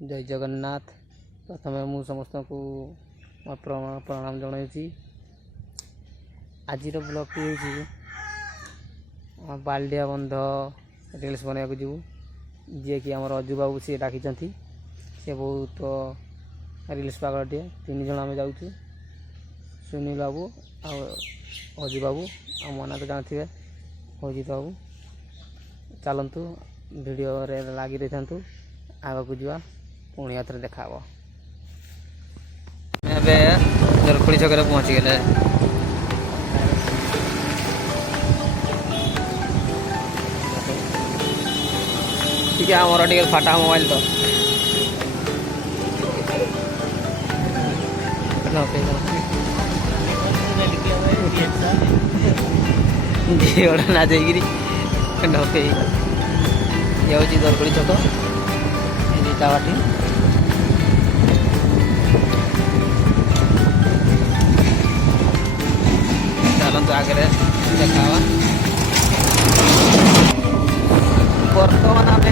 जय जगन्नाथ। प्रथम मु समस्त को प्रणाम जनाऊँगी। आज ब्लॉग बालडिया बंध रिल्स बनवाक जीवु जी कि आम अजू बाबू सी डाकी सी बहुत रिल्स पागलटे। तीन जन आम जाऊँ सुनील बाबू अजू बाबू आ मना तो जानते अजित बाबू। चलतु वीडियो लगी रही था आग को जा पुणी आउे देखा दरखोड़ी छक पहुँची गले। ठीक है आमर टे फाटा मोबाइल तो झीड़ा ना जाइए ढके जाऊँ दरखोड़ी छक टावाटी चलतु आगे देखा बर्तमान आम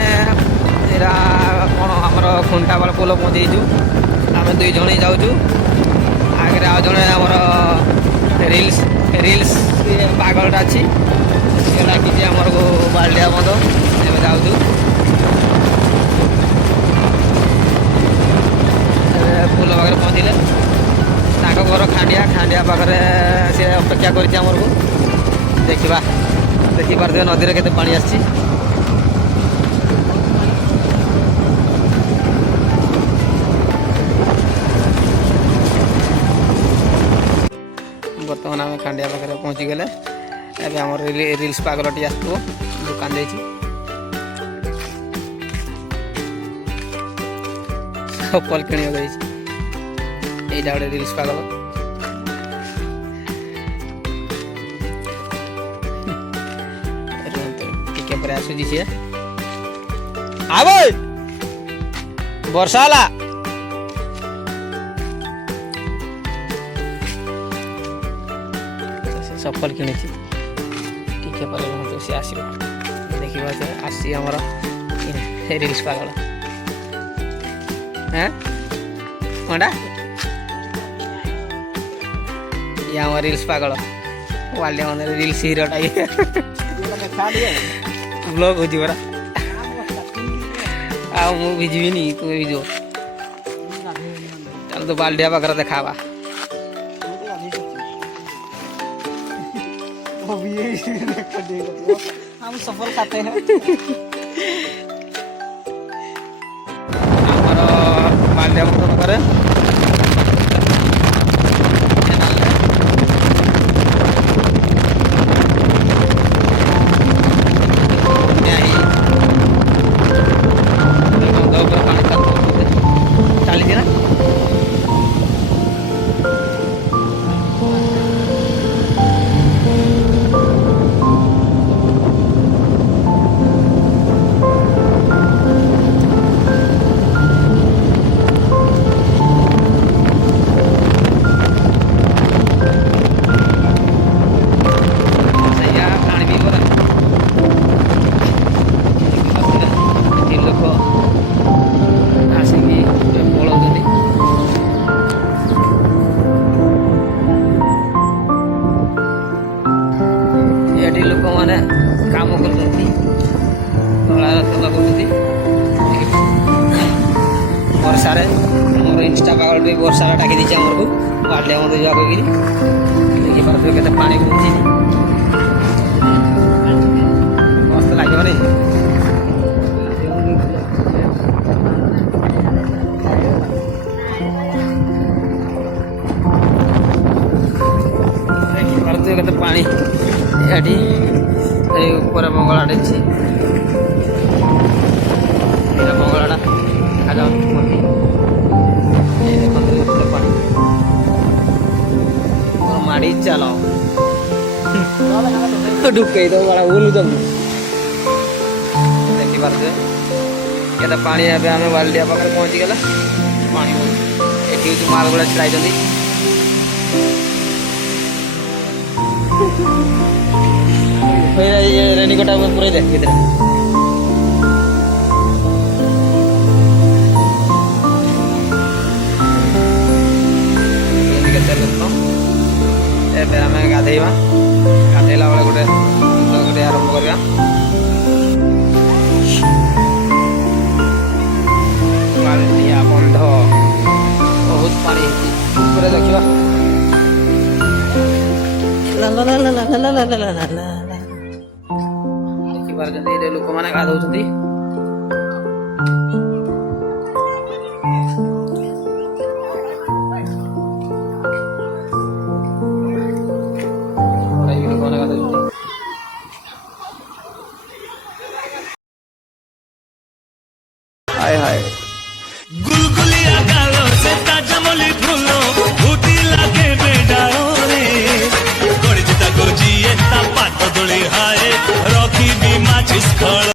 कौन आमर खुंटा बाल पोल पहुँचीचु। आम दुई जन ही जाऊँ आगे आ जड़े आमर रिल्स रिल्स पागलटा अच्छी लगी आमर को बाल्डिया बंद जाऊँ पुल पाखे पहुँचले घर खांडिया खांडिया पाखे सी अपेक्षा कर देखा देखिपे नदी में केते पानी आसी। बर्तमान आम खांडिया पाखे पहुँची गले। एवं आम रिल्स पागलटी आसो दुकान जाइए चप्पल किण यहीटा गोटे रिल्स पागल टिके पर आसुची सी आब वर्षा है चप्पल कि टिके पर सी आस देखिए आसी आमर रिल्स पागल हाँ कौनटा ये आम रिल्स पागल वालिया मंदिर रिल्स हीरोटा ये ब्लॉग हो परा आ भिजबिनी तुम भिज चल तो बाल्डिया पाखे देखा हम सफल खाते हैं। बाल्डिया पाखे लोक मैंने काम कर वर्षा मोर इंस्टा पागल भी वर्षा डाकी दी आमर को बाल्डिया मत जा देखिए के पानी पहुँची मस्त लगे नहीं देखिए पानी ये ऊपर मंगलाटे मंगलाटा देखा जाऊ देखते पानी माड़ी चल ढुकई दो बड़ा बोलू जल्दी देखिपे ये पानी आम बाल्डिया पाखे पहुँची गला पानी ये माल गुड़ा छड़ाई रेनिकोटा पूरा देख ଦେଖିପାରୁଛନ୍ତି ଏଇଠି ଲୋକମାନେ ଗାଧଉଛନ୍ତି। ଲୋକମାନେ ଗାଧଉଛନ୍ତି। हाय हाय गुलगुलिया गालों से ताजा मली फूलों भूती लागे बेडाओ रे गोड़ी जिता गोजी ये ता पात दोली हाय रॉकी भी माचिस खड़